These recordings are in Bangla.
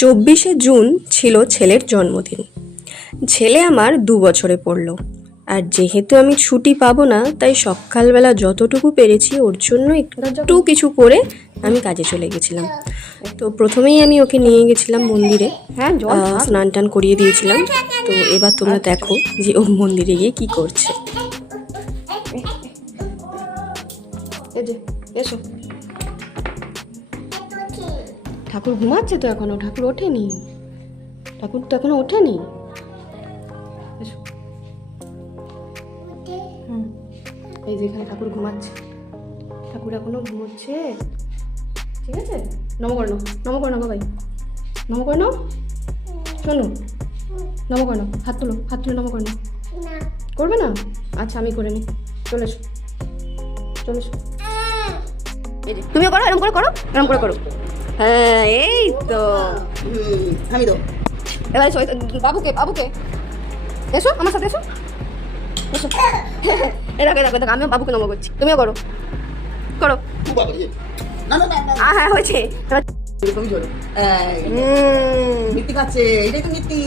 24শে জুন ছিল ছেলের জন্মদিন। ছেলে আমার 2 বছরে পড়লো। আর যেহেতু আমি ছুটি পাবো না, তাই সকালবেলা যতটুকু পেরেছি ওর জন্য একটু কিছু করে আমি কাজে চলে গেছিলাম। তো প্রথমেই আমি ওকে নিয়ে গেছিলাম মন্দিরে, স্নান টান করিয়ে দিয়েছিলাম। তো এবার তোমরা দেখো যে ও মন্দিরে গিয়ে কি করছে। এসো, ঠাকুর ঘুমাচ্ছে তো এখনো, ঠাকুর ওঠেনি, ঠাকুর তো এখনো ওঠেনি। এসো। এই যে এখানে ঠাকুর ঘুমাচ্ছে, ঠাকুর এখনো ঘুমোচ্ছে। ঠিক আছে, নম করে নাও, নম করে নাও বাবাই, নম করে নাও। শোনো, নম করে নাও, হাত তুলো, হাত তুলে নম করে নাও। করবে না? আচ্ছা আমি করে নিই। চলে এসো, চলে এসো। এই যে তুমিও করো, এরকম করে করো, এরকম করে করো। হ্যাঁ এই তো। আমি তো এবার বাবুকে, বাবুকে এসো আমার সাথে, এসো এসো। দেখো দেখো দেখো, আমিও বাবুকে নম করছি, তুমিও করো করো। হ্যাঁ হয়েছে। মিত্তি খাচ্ছে, এটাই তো মিত্তি।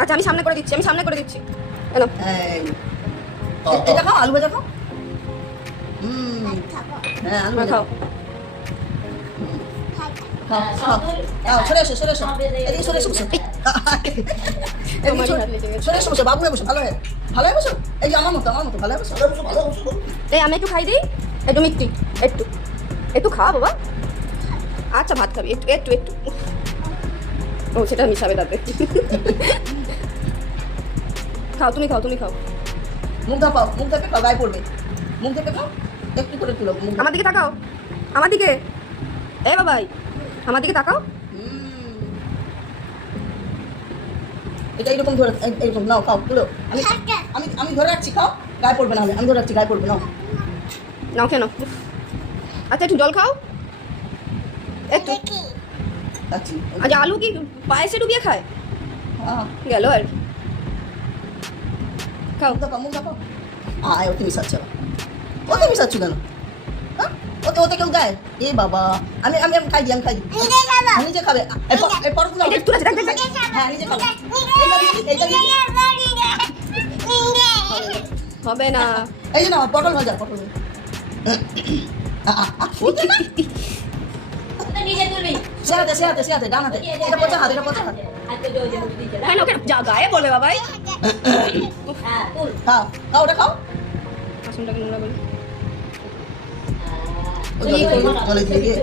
আচ্ছা আমি সামনে করে দিচ্ছি, আমি সামনে করে দিচ্ছি। এলো এটা খাও, আলু ভাজা খাও। হ্যাঁ আলু ভাজা খাও। সরে এসো, সরে এসো, এদিকে সরে এসো, সরে এসো, বসো বাবু, বসো, ভালো হয়, ভালো হয় বসো। এই যে আমার মতো, আমার মতো ভালো হয় বসো, ভালো বসো। এই আমি একটু খাই দিই, একটু মিষ্টি, একটু একটু খাওয়া বাবা। আচ্ছা ভাত খাবি, একটু একটু একটু। ও সেটা মিশাবে তাতে। খাও তুমি, খাও তুমি খাও। মুখ ধাপাও, মুখ ধাপে খাও, গায়ে পড়বে। মুখ ধাপে খাও, একটু করে তুলো। আমার দিকে তাকাও, আমার দিকে। এ বাবাই আমার দিকে তাকাও। এটা এরকম ধরে, এরকম নাও, খাও, তুলো। আমি আমি আমি ধরে রাখছি, খাও, গায়ে পড়বে না, আমি ধরে রাখছি, গায়ে পড়বে, নাও নাও কেন? আচ্ছা একটু জল খাও একটু। আচ্ছা আলু কি পায়েসে ডুবিয়ে খায়? গেল আর খাও। মুখ ধাপাও। আয়, ওতে মিশাচ্ছে, ওতে মিশাচ্ছ কেন? ওতে ওতে কেউ দেয়? এ বাবা, আমি আমি আমি খাই দিই, আমি খাই দিই। নিজে খাবে, হ্যাঁ নিজে খাবে। হবে না। এই যে না, পটল ভাজা, পটল ভাজা। সেহাতে ডান হাতে, এটা পচা হাত, এটা পচা হাত। হ্যাঁ না, ওকে যা গায়ে বলবে বাবাই। খাও খাও, ওটা খাও। বাসনটাকে নোংরা করি। জলে দিয়ে